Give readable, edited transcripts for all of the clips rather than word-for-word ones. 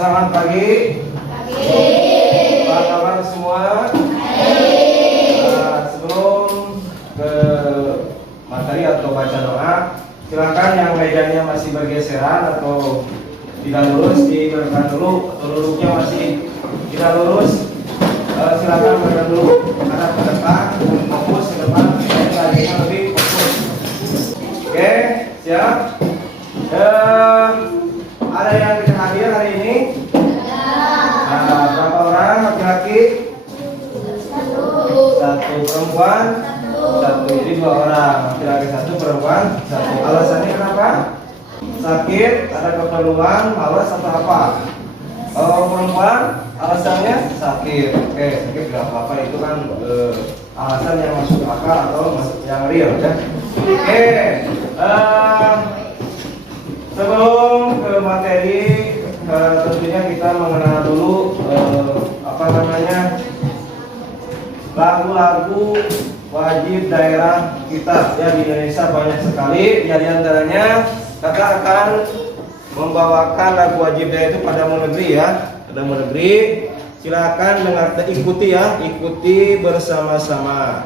selamat pagi. Apa kabar semua? Sebelum ke materi atau baca doa, silakan yang mejanya masih bergeseran atau tidak lurus diberikan dulu, atau duduknya masih tidak lurus, silakan berikan dulu karena ke depan, fokus ke depan, lagi lebih fokus. Oke, siap. Ada yang bisa hadir hari ini? Berapa orang laki-laki? Satu perempuan, satu. Jadi 2 orang, laki-laki 1, perempuan 1. Alasannya kenapa? Sakit, ada keperluan, malas atau apa? Kalau perempuan, alasannya sakit. Oke, sakit gak apa-apa, itu kan alasan yang masuk akal atau yang real ya. Oke, sebelum ke materi, tentunya kita mengenal dulu lagu-lagu wajib daerah kita ya. Di Indonesia banyak sekali. Di antaranya kakak akan membawakan lagu wajib daerah itu pada negeri ya. Pada negeri, silakan ikuti ya, ikuti bersama-sama.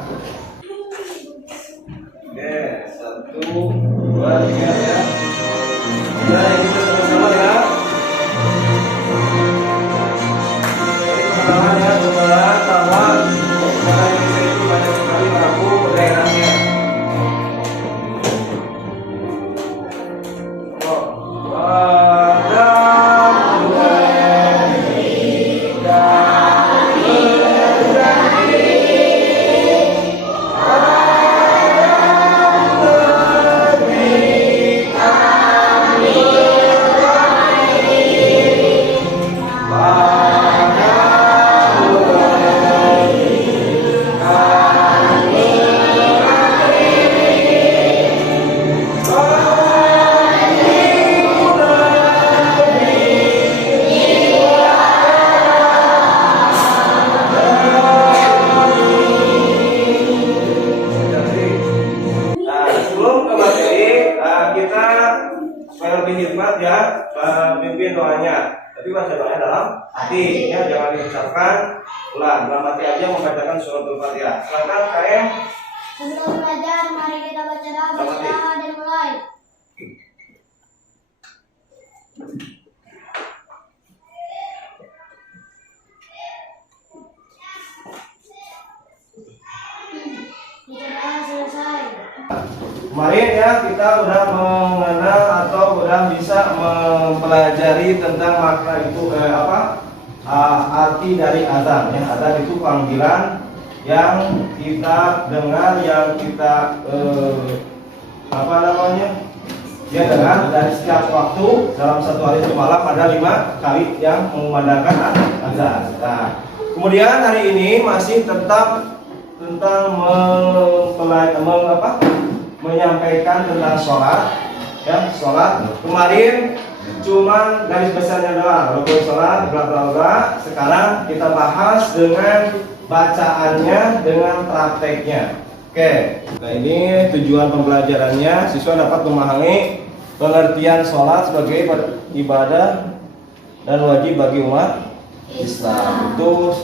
Oke, 1, 2, 3 ya. Ya, ini bersama-sama ya. Pertama ya, coba bahwa orang Indonesia itu banyak sekali lagu daerahnya. Pimpin doanya, tapi baca doanya dalam hati ya, jangan diucapkan ulang, dalam hati aja membacakan suratul Fatihah. Silakan KM. Sebelum belajar, mari kita baca doa bersama dan mulai. Kita selesai. Kemarin ya kita udah mengenal atau udah bisa mempelajari tentang makna itu arti dari azan ya. Azan itu panggilan yang kita dengar, yang kita dia dengar dari setiap waktu dalam satu hari semalam ada 5 kali yang mengumandangkan azan. Nah, kemudian hari ini masih tetap tentang menyampaikan tentang sholat ya. Sholat kemarin cuma garis besarnya doang, rukun sholat bla bla bla. Sekarang kita bahas dengan bacaannya, dengan prakteknya. Oke, nah ini tujuan pembelajarannya, siswa dapat memahami pengertian sholat sebagai ibadah dan wajib bagi umat Islam. Itu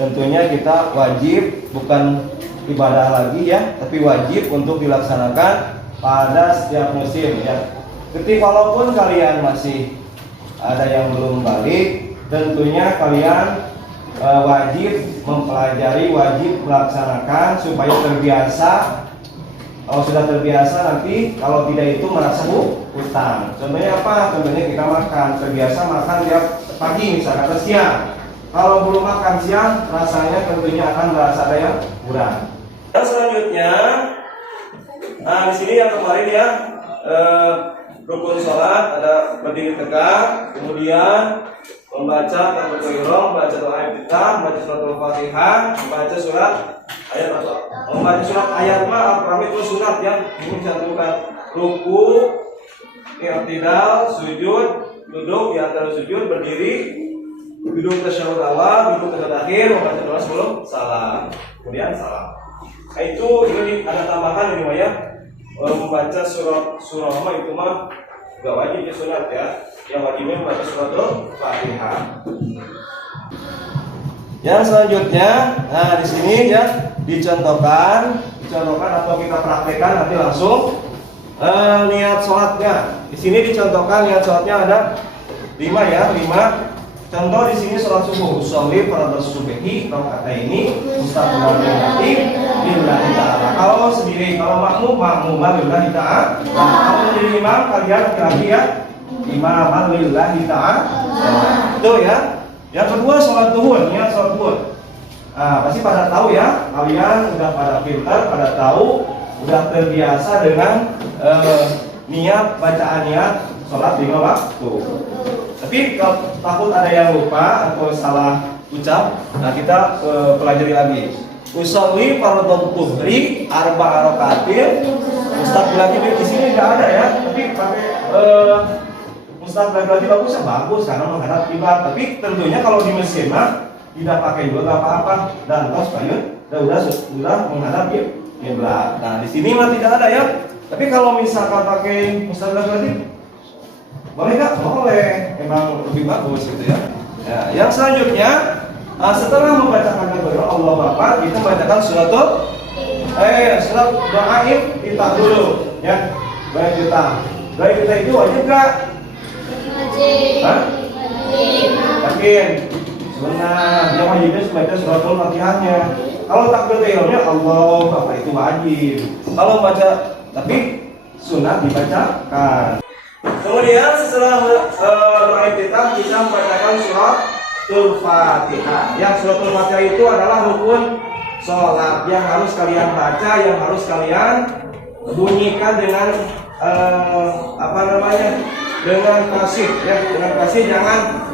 tentunya kita wajib, bukan ibadah lagi ya, tapi wajib untuk dilaksanakan pada setiap musim ya. Walaupun kalian masih ada yang belum balik, tentunya kalian wajib mempelajari, wajib melaksanakan supaya terbiasa. Kalau sudah terbiasa, nanti kalau tidak itu merasa hutang. Contohnya apa? Contohnya kita makan, terbiasa makan tiap pagi misalnya atau siang. Kalau belum makan siang, rasanya tentunya akan merasa ada yang kurang. Dan selanjutnya, nah di sini yang kemarin ya, rukun sholat ada berdiri tegak, kemudian membaca takbiratul ihram, membaca doa iftitah, membaca suratul Fatihah, membaca surat ayat atau membaca surat ayat al-Qur'an itu sunat ya. Ini dicantumkan ruku, i'tidal, sujud, duduk di antara sujud, berdiri, duduk tasyahud awal, duduk tasyahud akhir, membaca doa sebelum salam, kemudian salam. Nah, itu ini ada tambahan ini ya, membaca surah itu mah Gak wajib ya sunat ya. Yang wajibnya membaca suratul Fatihah. Yang selanjutnya, nah di sini ya dicontohkan atau kita praktekkan nanti langsung niat sholatnya. Di sini dicontohkan niat sholatnya ada 5 ya, 5. Contoh di sini sholat subuh, sholli fardhu subhi rakaataini mustaqbilan lillahi ta'ala. Kalau sendiri, kalau makmum lillahi ta'ala. Kalau menjadi imam kalian laki-laki ya, imam lillahi ta'ala. Itu ya. Yang kedua sholat duhur, niat sholat duhur. Pasti pada tahu ya, kalian udah pada pintar, pada tahu, udah terbiasa dengan niat bacaan niat sholat 5 waktu. Tapi kalau takut ada yang lupa atau salah ucap, nah kita pelajari lagi. Usolli fardhu dhuhri arba'a rakaatin mustaqbilan di sini enggak ada ya, tapi pakai mustaqbilan bagus karena menghadap kiblat. Tapi tentunya kalau di mesin mah tidak pakai juga enggak apa-apa dan terus payun udah menghadap kiblat. Nah, di sini mah tidak ada ya. Tapi kalau misalkan pakai mustaqbilan boleh nggak? Boleh, emang lebih bagus gitu ya. Yang selanjutnya setelah membacakan takbir Allah Akbar, kita membacakan surat doa kita dulu ya. Baik kita itu wajib nggak? Wajib. Yakin? Sunnah. Yang wajibnya membaca suratul Fatihahnya. Kalau takbir ihramnya Allah Akbar itu wajib. Kalau baca tapi sunnah dibacakan. Kemudian setelah doa iftitah kita membacakan suratul Fatihah. Yang suratul Fatihah itu adalah rukun sholat yang harus kalian baca, yang harus kalian bunyikan dengan dengan fasih ya, dengan fasih, jangan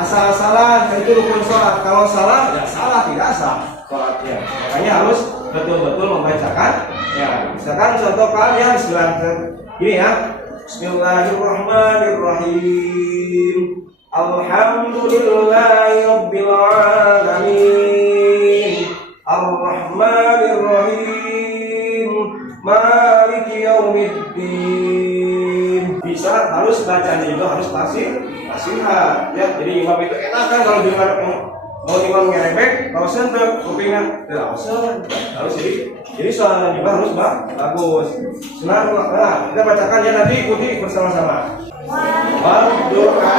asal-asalan. Itu rukun sholat. Kalau salah ya salah, tidak sah sholatnya. Makanya harus betul-betul membacakan. Ya, misalkan contohkan ya ini ya. Bismillahirrahmanirrahim. Alhamdulillahi rabbil alamin. Arrahmanirrahim. Maliki yaumiddin. Bisa harus bacanya juga harus fasiha ya. Jadi imam itu enak kan kalau dengar mau imam ngerebek, kalau sentuh kupingnya tidak usah, harus jadi suaranya juga harus bagus. Senang, nah kita bacakan ya, nanti ikuti bersama-sama. Berdoa,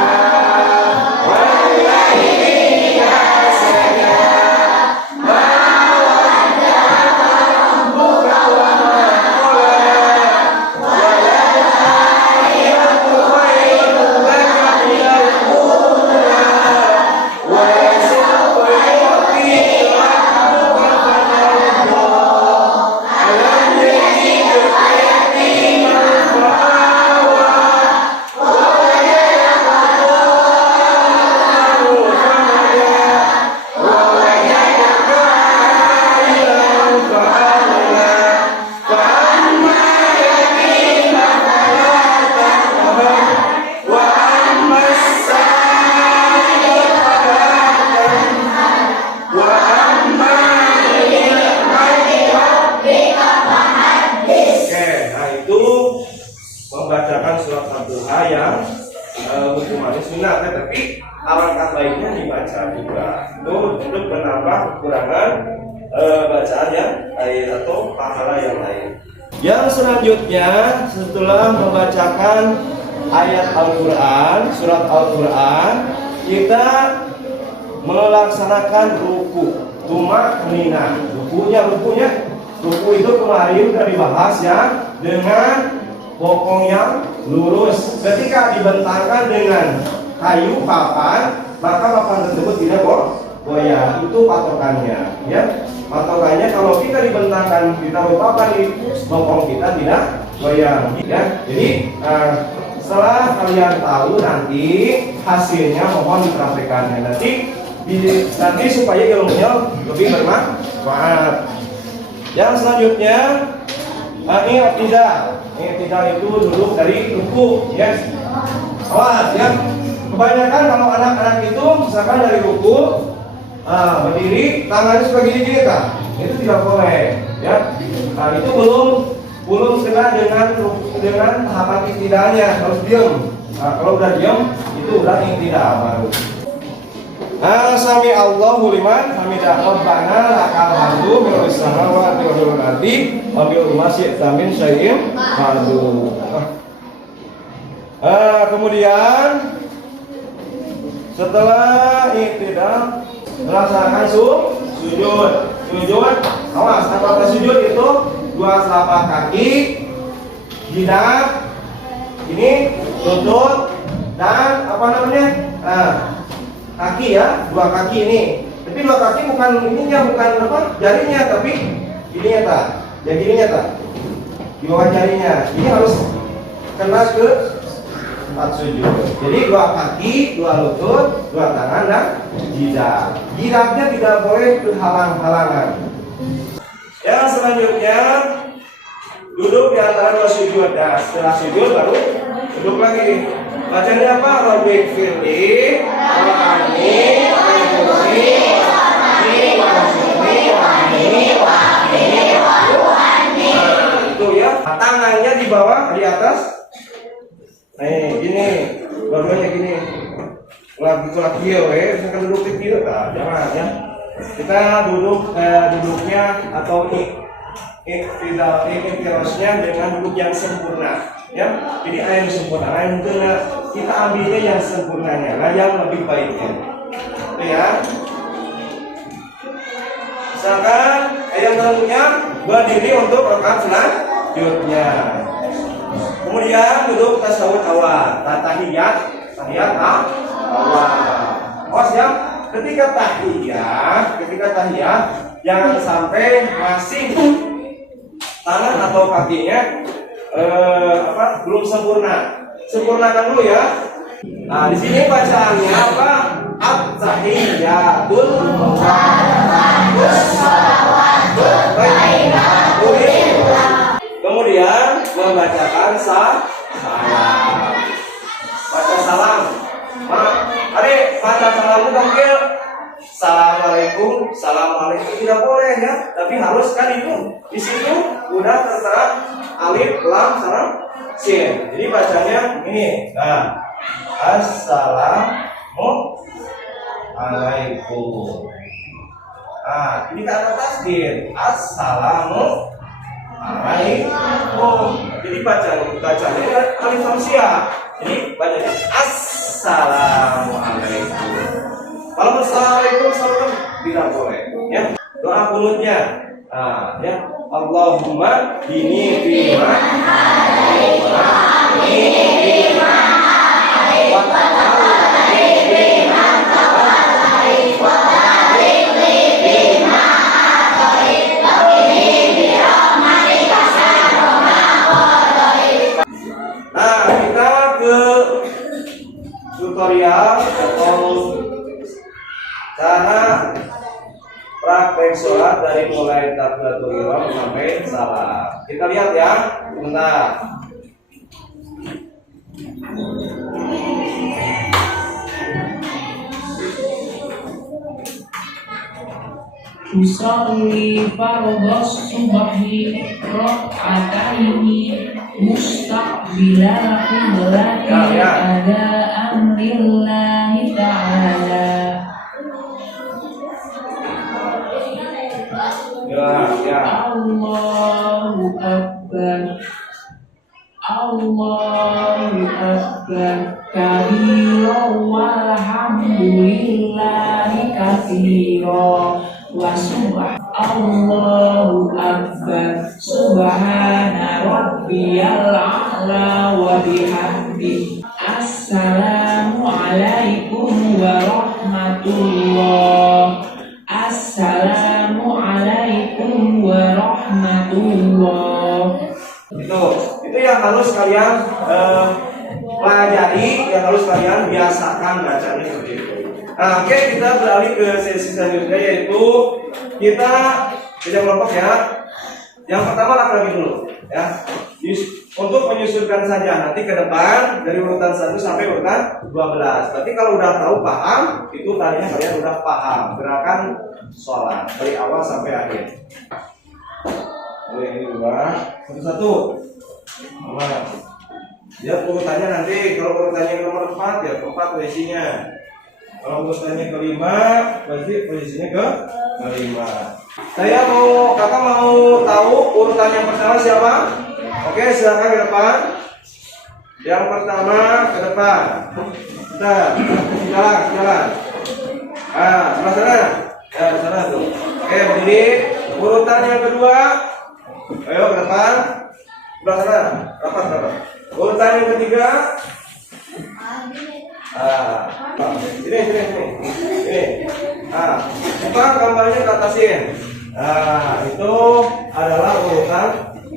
membacakan surat Al-Duha yang hukumannya sunnah, tapi alangkah baiknya dibaca juga itu untuk menambah kekurangan bacaan yang lain atau pahala yang lain. Yang selanjutnya setelah membacakan ayat Al-Quran, surat Al-Quran, kita melaksanakan ruku, tumakninah. Ruku itu kemarin sudah dibahas ya, dengan bokong yang lurus. Ketika dibentangkan dengan kayu papan, maka papan tersebut tidak goyah. Itu patokannya ya. Patokannya kalau kita dibentangkan, kita papan di bokong kita tidak goyah ya. Jadi setelah kalian tahu nanti hasilnya, mohon dipraktekannya nanti supaya ilmunya lebih bermanfaat. Yang selanjutnya I'tidal itu duduk dari ruku ya. Awas ya. Kebanyakan kalau anak-anak itu misalkan dari ruku berdiri, tangannya sebagai gini kan. Itu tidak boleh ya. Nah, itu belum belum kena dengan tahapan iktidalnya, harus diam. Nah, kalau udah diam itu udah iktidal baru. Sami Allahu liman hamidah, Rabbana lakal hamdu mil'us samawati wa mil'ul ardi wa mil'u ma syi'ta min syai'in ba'du. Kemudian setelah iktidal melaksanakan sujud. Awas, apabila sujud itu dua telapak kaki, jidat, ini lutut dan apa namanya? Kaki ya, dua kaki ini. Tapi dua kaki bukan ininya, bukan apa? Jarinya, tapi ininya tak. Yang ininya tak. Di bawah jarinya. Ini harus kena ke tempat sujud. Jadi dua kaki, dua lutut, dua tangan dan jidat. Jidatnya tidak boleh kehalang-halangan. Yang selanjutnya duduk di antara dua sujud. Nah, setelah sujud baru duduk lagi. Bacanya apa? Rabbik firli wa'ani wa'ani wa'ani. Itu ya. Tangannya di bawah, di atas. Nih, gini. Dua-duanya gini. Lagi ya, misalkan duduk di kiri, jangan ya. Kita duduknya atau iktirosnya dengan duduk yang sempurna. Ya, jadi ayam sempurna, ayam kena kita ambilnya yang sempurnanya, nah yang lebih baiknya. Ya, misalkan ayam tentunya berdiri untuk rakaat selanjutnya. Kemudian duduk tasawuf awal, tahiyat awal. Awas ya, ketika tahiyat jangan sampai masih tangan atau kakinya belum sempurna. Sempurnakan dulu ya. Nah, di sini bacaannya apa? At-tahiyyatul kemudian membacakan salam. Baca salam. Baca salam itu panggil Assalamualaikum, Assalamualaikum tidak boleh ya, tapi harus kan itu di situ udah tertera alif, lam, salam, sin. Jadi bacanya ini. Nah, Assalamualaikum. Nah, ini kata tasdid. Assalamualaikum. Jadi bacanya alif lam siap. Jadi bacanya Assalamualaikum. Kalau Assalamualaikum salam tidak boleh ya. Doa kunutnya ya Allahumma dini fima Nah, kita ke tutorial atau cara praktek sholat dari mulai takbiratul ihram sampai salam. Kita lihat ya, bentar. Usolli fardhas subhi rak'ataini mustaqbilal qiblati adaan lillahi ta'ala. Allahu Akbar, Allahu Akbar, kabira walhamdulillahi katsira wa Allahu Akbar, subhana rabbiyal a'la wa bihamdi. Assalamu alaikum warahmatullah. Assalamualaikum warahmatullah. Itu yang harus kalian pelajari, yang harus kalian biasakan bacanya seperti itu. Nah, oke, kita beralih ke sesi selanjutnya, yaitu kita kelompok ya. Yang pertama laki-laki dulu ya. Untuk menyusunkan saja nanti ke depan dari urutan 1 sampai urutan 12. Berarti kalau udah tahu paham, itu tadinya kalian udah paham gerakan sholat dari awal sampai akhir. Oh, ini 2. Satu-satu. Nah, lihat urutannya nanti. Kalau urutannya nomor 4 ya 4 posisinya. Kalau urutannya ke-5 berarti posisinya ke-5. Kakak mau tahu urutan yang pertama siapa? Oke, silakan ke depan. Yang pertama ke depan. Jalan. Sebelah sana. Ya, sana tuh. Oke, berdiri. Urutan yang kedua. Ayo ke depan. Sebelah sana. Rapat. Urutan yang ketiga. Ini. Coba gambarnya ke atasin. Itu adalah urutan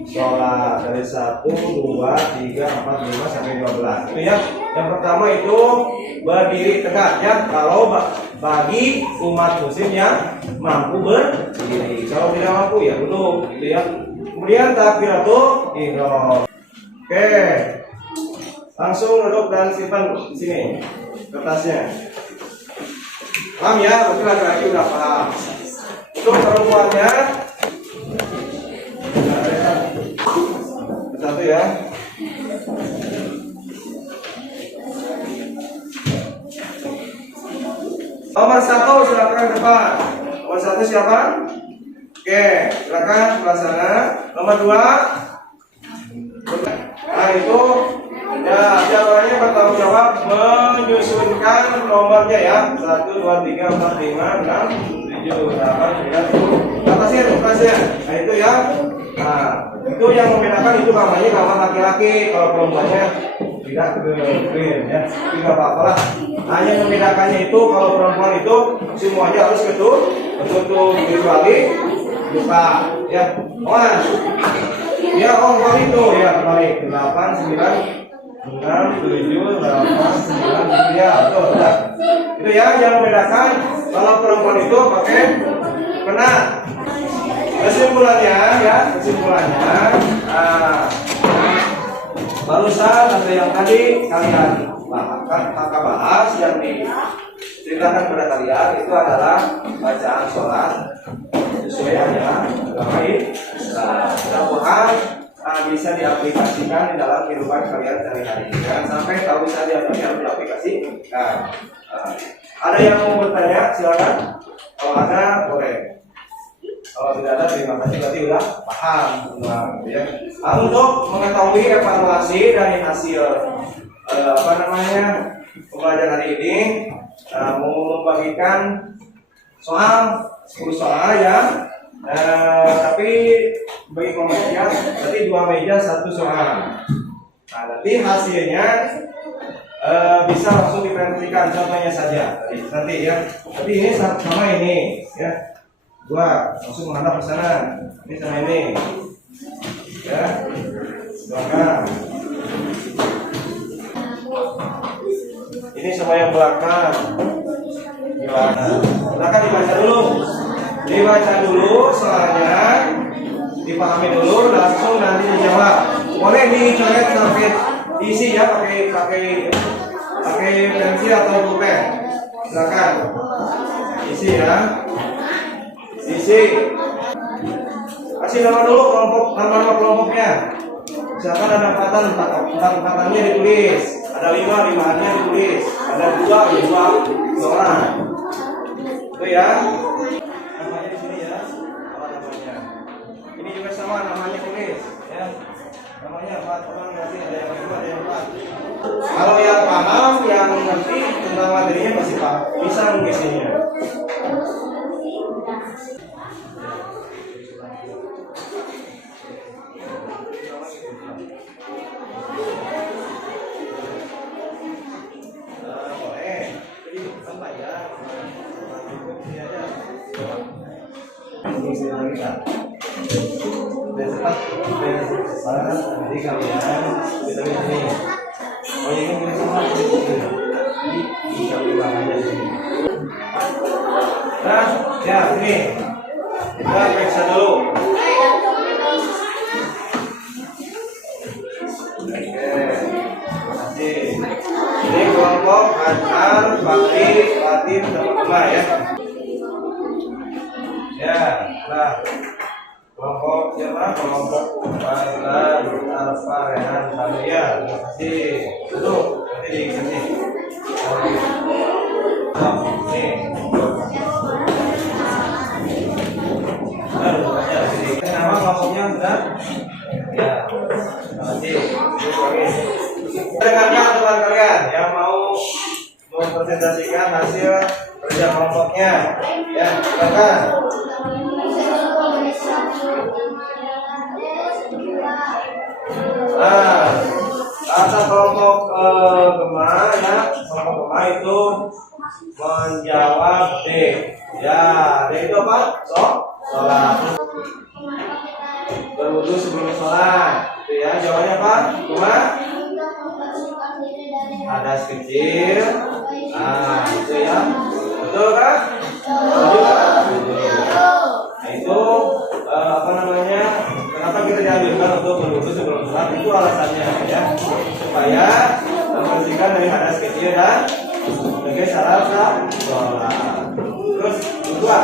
sholat dari 1, 2, 3, 4, 5 sampai 12. Itu ya. Yang pertama itu berdiri tegak ya. Kalau bagi umat muslim yang mampu berdiri. Kalau tidak mampu ya duduk gitu ya. Kemudian takbiratul ihram. Oke. Langsung duduk dan simpan sini kertasnya. Paham ya? Berarti laki-laki udah paham. Untuk perempuannya satu ya. Nomor 1 silakan ke depan. Nomor 1 siapa? Oke, silakan sebelah sana. Nomor 2. Nah itu ya, jawabannya bertanggung jawab menyusunkan nomornya ya. 1, 2, 3, 4, 5, 6, 7, 8, 9, 10. Atasnya. Nah itu ya. Nah itu yang membedakan itu namanya kamar laki-laki. Kalau perempuannya tidak green ya, tidak apa-apa lah. Hanya membedakannya itu kalau perempuan itu semuanya harus ketutup kecuali buka ya. Kembali itu ya, kembali 8, 9, 6, 7, 8, 9 ya, betul. Itu ya yang membedakan kalau perempuan itu pakai kena. Kesimpulannya barusan ada yang tadi kalian kakak bahas yang diceritakan kepada kalian itu adalah bacaan sholat sesuai ajaran agama Islam. Mudah-mudahan bisa diaplikasikan di dalam kehidupan kalian sehari-hari. Jangan sampai tahu saja tapi harus diaplikasikan. Ada yang mau bertanya silakan. Kalau ada boleh. Kalau tidak ada terima kasih, berarti udah paham semua ya. Untuk mengetahui evaluasi dari hasil pembelajaran hari ini, mau membagikan soal 10 soal ya. Tapi bagi kelompoknya berarti 2 meja 1 soal. Nah, nanti hasilnya bisa langsung diperhatikan contohnya saja nanti ya. Tapi ini sama ini ya. 2 langsung menghadap ke sana. Ini sama ini. Ya. Belakang. Ini sama yang belakang. Gimana? Belakang dibaca dulu soalnya, dipahami dulu, langsung nanti dijawab. Boleh dicoret sampai isi ya, pakai pensil atau pulpen. Silakan. Isi ya. Isi. Kasih nama dulu nama kelompoknya. Misalkan ada empat-empatannya ditulis, ada 5-5-nya ditulis, ada 2 orang. Itu ya. Namanya di sini ya. Namanya. Ini juga sama namanya tulis ya. Namanya 4 orang nanti ada yang 2, ada yang 4. Kalau yang paham, yang ngerti tentang materinya pasti paham. Bisa mengisinya. Jadi kalian bisa ini. Oh ini boleh sama ini bisa bilang aja sini. Nah, ya ini kita periksa dulu. Oke, ini kelompok Anwar, Fakri, Latif, teman-teman ya. Ya, nah kelompok siapa? Kelompok Failan, Alfa, Rehan, Salia. Terima kasih. Duduk. Nanti diikuti. Nih. Duduk aja di sini. Nama kelompoknya sudah? Ya. Terima kasih. Duduk lagi. Dengarkan teman kalian yang mau mempresentasikan hasil kerja kelompoknya. Ya, silakan. Nah, kata kelompok Gema ya, kelompok Gema itu menjawab D. Ya, D itu apa? Sholat. Berwudu sebelum sholat. Itu ya, jawabannya apa? Gema? Hadas kecil. Nah, itu ya. Betul kan? Betul kan? Nah, itu apa namanya? Kenapa kita dianjurkan untuk berwudu sebelum sholat? Itu alasannya ya, supaya membersihkan dari hadas kecil dan sebagai syarat sholat. Terus kedua,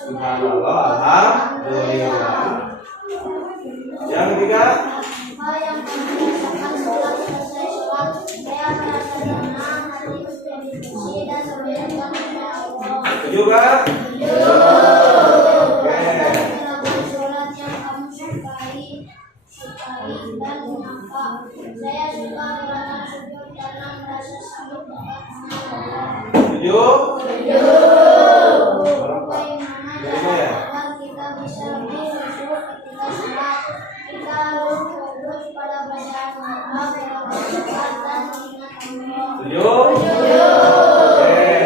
subhanallah, alhamdulillah. Yang ketiga, juga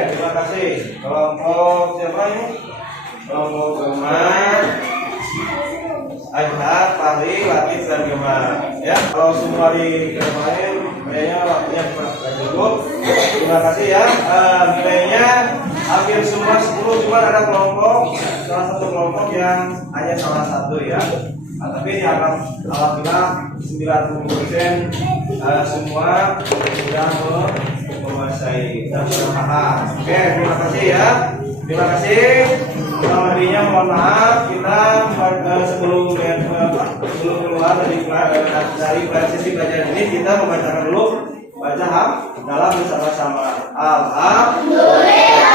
terima kasih. Kelompok siapa ini? Kelompok Gema, Ajhar, Fahri, Latif, dan Gema. Ya, kalau semua di kemarin kayaknya waktunya cukup. Terima kasih ya. Nilainya hampir semua 10, cuma ada kelompok, salah satu kelompok yang hanya salah satu ya. Nah, tapi dianggap alhamdulillah 90% semua sudah menguasai dan sudah paham. Oke, terima kasih ya. Terima kasih. Kurang lebihnya mohon maaf. Kita sebelum keluar dari sesi belajar ini, kita membacakan dulu baca dalam bersama-sama. Alhamdulillah.